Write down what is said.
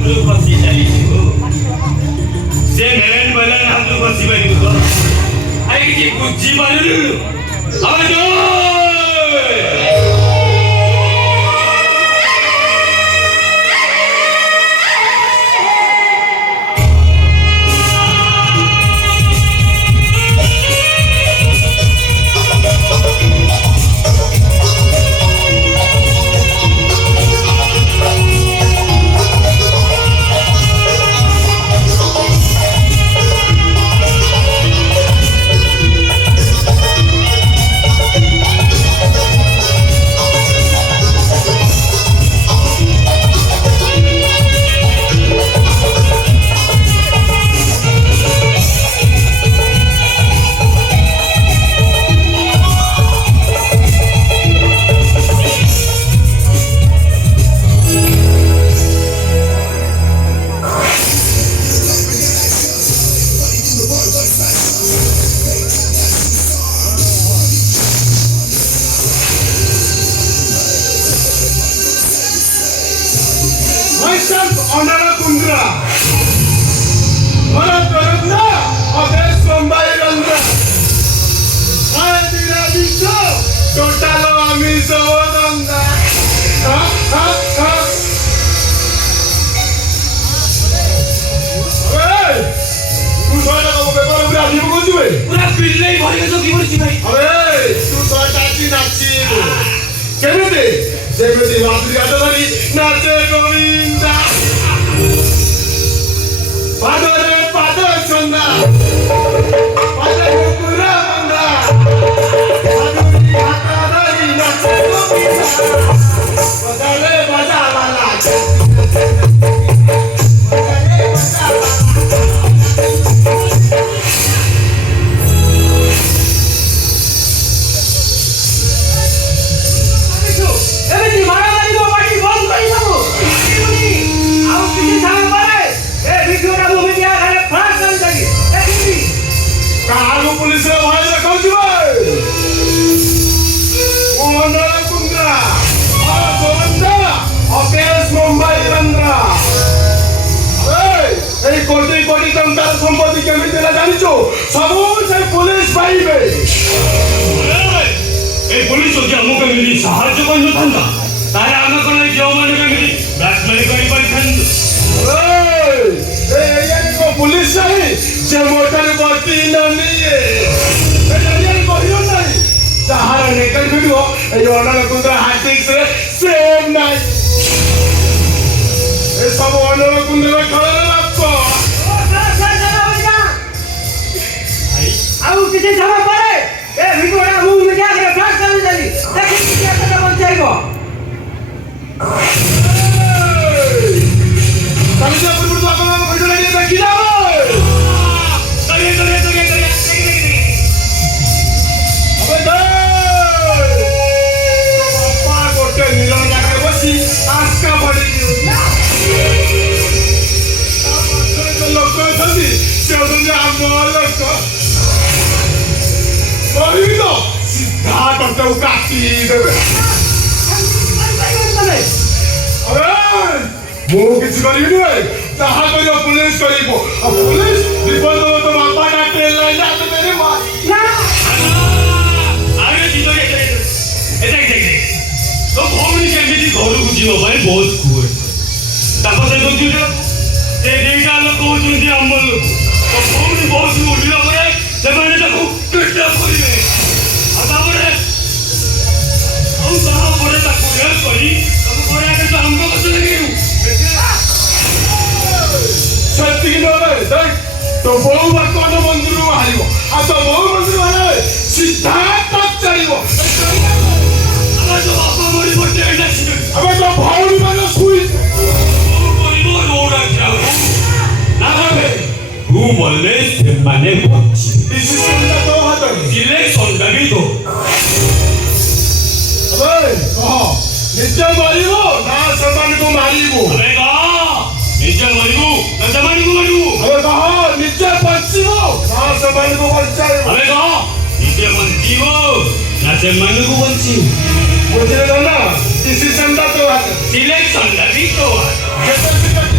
हाम्रो पछि चलिएको से मेन बनाएर हाम्रो पछि बनेको आइकी बुझी बन्नु आजो Honor Kundra, Honor Karandra, Odes Mumbai Randra. I did so. Totalo Amiso Randra. Hey, tu soalnya kamu peper berani bukan sih? Udah pilih boleh itu gimana sih baik? Hey, tu soalnya naci. Kemana? Seperti waktu ada tadi nace Govinda. Pada Sunda, pada Gura Manda, pada Kata dari nace Govinda. Pada baca bala. Kalau polisnya wajib kau juga. Honor Kundra, Govinda, Odes Mumbai Randra. Hey, कोटी टंकार संपत्ति केमिति ना जानिছো सबु से police पाइबे ए police हो क्या मुके मिली साहाଯ୍य कोन नथांदा तारे आम कोन जो माने केमिति ब्लैकमेल करि पाइथांदु ये को पुलिस नहीं जे मोटर बत्ती नहीं ये कहियो नहीं सहारा नेकर वीडियो ए honor Kundra हार्दिक से सेम नहीं ए सब honor Kundra खड़ा लागतो आउ किसी समय पड़े ए वीडियो मुंह में क्या करे फ्लैश कर देली देखी क्या करना बन जाएगा कलिजा पुरपुर तो अपना वीडियो लगे देखी जाओ करिए अबे दे पापा कोटे नीलम जाके बसी आस्का पड़ी लोग थी से लोग Marido, सिद्धार्थ अपने उकाती देवे। अरे, वो किसी को नहीं है। जहाँ कोई जो पुलिस करी को, अब पुलिस रिपोर्ट तो बापा का तेल लाइन जाते मेरे माँ। आगे जीतो ये तो भौमिक केमिति घरକୁ ଯିବ ପାଇଁ ବହୁତ କୁଏ ତାପରେ ଦେଖିଛୁ ଯେ ଦିଟା ଲୋକ ହଉଛନ୍ତି ଆମ ଲୋକ ତ ଭଉଣୀ ବହୁତ ଉଠିଲା ପରେ ସେମାନେ ତାକୁ କିଡନାପ କରିବେ ଆଉ ତାପରେ ତାକୁ ରେପ୍ କରି ତାକୁ ପରେ ଆଗେ ତ ଆମ୍ବ ଗଛ ଲଗେଇବୁ ସେତିକି ନହେଲେ ଦେଖ तो बहु वर्तमान मंदिर बाहर आ तो बहु मंदिर बाहर सिद्धार्थ चाहिए अबे तो बापा मोरी बोलते हैं ना अबे तो भावनी वाला सुई मोरी बोल रोड़ा जाओ ना बे तू बोले से माने पहुंची इसी संदा तो हाथ जिले संदा भी तो अबे कहा नित्य मारिबो ना सम्मान को मारिबो अबे कहा नित्य मारिबो ना सम्मान को मारिबो अबे कहा नित्य बचिबो ना सम्मान को बचाइबो अबे कहा नित्य बचिबो ना सम्मान को बचिबो मुझे ना इसी संदा तो हाथ जिले संदा भी तो जैसे